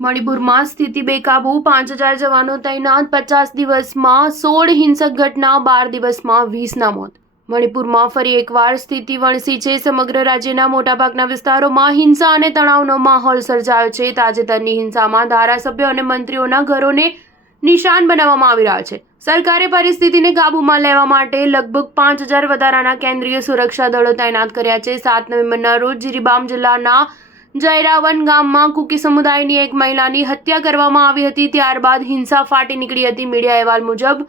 મણિપુરમાં સ્થિતિ બેકાબૂ, 5000 જવાનો તૈનાત, 50 દિવસમાં 16 હિંસક ઘટના, 12 દિવસમાં 20ના મોત. મણિપુરમાં ફરી એકવાર સ્થિતિ વણસી છે. સમગ્ર રાજ્યના મોટાભાગના વિસ્તારોમાં હિંસા અને તણાવનો માહોલ સર્જાયો છે. તાજેતરની હિંસામાં ધારાસભ્યો અને મંત્રીઓના ઘરોને નિશાન બનાવવામાં આવી રહ્યા છે. સરકારે પરિસ્થિતિને કાબૂમાં લેવા માટે લગભગ 5000 વધારાના કેન્દ્રીય સુરક્ષા દળો તૈનાત કર્યા છે. 7 નવેમ્બરના રોજ જીરીબામ જિલ્લાના જયરાવન ગામમાં કુકી સમુદાયની એક મહિલાની હત્યા કરવામાં આવી હતી. ત્યારબાદ હિંસા ફાટી નીકળી હતી. મીડિયા અહેવાલ મુજબ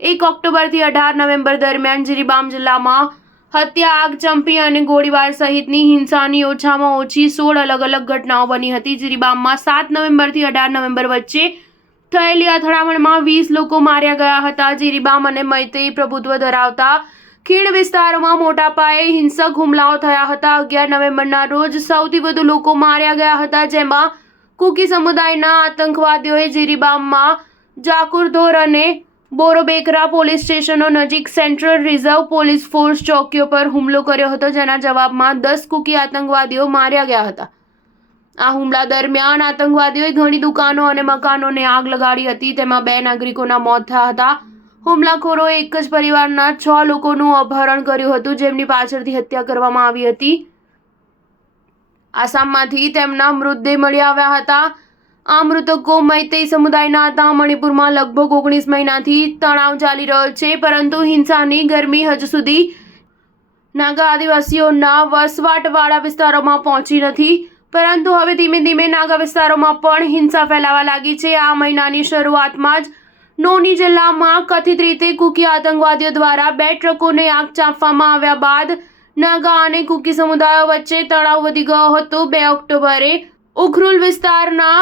1 ઓક્ટોબરથી 18 નવેમ્બર દરમિયાન જીરીબામ જિલ્લામાં હત્યા, આગચંપી અને ગોળીબાર સહિતની હિંસાની ઓછામાં ઓછી 16 અલગ અલગ ઘટનાઓ બની હતી. જીરીબામમાં 7 નવેમ્બરથી 18 નવેમ્બર વચ્ચે થયેલી અથડામણમાં 20 લોકો માર્યા ગયા હતા. જીરીબામ અને મૈતેઈ પ્રભુત્વ ધરાવતા ખીણ વિસ્તારોમાં મોટા પાયે હિંસક હુમલાઓ થયા હતા. 11 નવેમ્બરના રોજ સૌથી વધુ લોકો માર્યા ગયા હતા, જેમાં કુકી સમુદાયના આતંકવાદીઓએ જીરીબામમાં જાકુરધોર અને બોરોબેકરા પોલીસ સ્ટેશનો નજીક સેન્ટ્રલ રિઝર્વ પોલીસ ફોર્સ ચોકીઓ પર હુમલો કર્યો હતો, જેના જવાબમાં 10 કુકી આતંકવાદીઓ માર્યા ગયા હતા. આ હુમલા દરમિયાન આતંકવાદીઓએ ઘણી દુકાનો અને મકાનોને આગ લગાડી હતી. તેમાં 2 નાગરિકોના મોત થયા હતા. હુમલાખોરોએ એક જ પરિવારના 6 લોકોનું અપહરણ કર્યું હતું, જેમની પાછળથી હત્યા કરવામાં આવી હતી. આસામમાંથી તેમના મૃતદેહ મળી આવ્યા હતા. આ મૃતકો મૈતેઈ સમુદાયના હતા. મણિપુરમાં લગભગ 19 મહિનાથી તણાવ ચાલી રહ્યો છે, પરંતુ હિંસાની ગરમી હજુ સુધી નાગા આદિવાસીઓના વસવાટવાળા વિસ્તારોમાં પહોંચી નથી. પરંતુ હવે ધીમે ધીમે નાગા વિસ્તારોમાં પણ હિંસા ફેલાવા લાગી છે. આ મહિનાની શરૂઆતમાં જ નોની જિલ્લામાં કથિત રીતે કુકી આતંકવાદીઓ દ્વારા 2 ટ્રકોને આગ ચાંપવામાં આવ્યા બાદ નાગા અને કુકી સમુદાયો વચ્ચે તણાવ વધી ગયો હતો. 2 ઓક્ટોબરે ઉખરુલ વિસ્તારના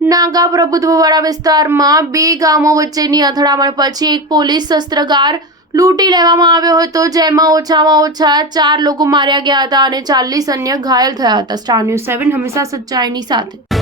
નાગા પ્રભુત્વવાળા વિસ્તારમાં 2 ગામો વચ્ચેની અથડામણ પછી એક પોલીસ શસ્ત્રાગાર લૂંટી લેવામાં આવ્યો હતો, જેમાં ઓછામાં ઓછા 4 લોકો માર્યા ગયા હતા અને 40 અન્ય ઘાયલ થયા હતા. સ્ટાર ન્યૂઝ 7 હંમેશા સચ્ચાઈની સાથે.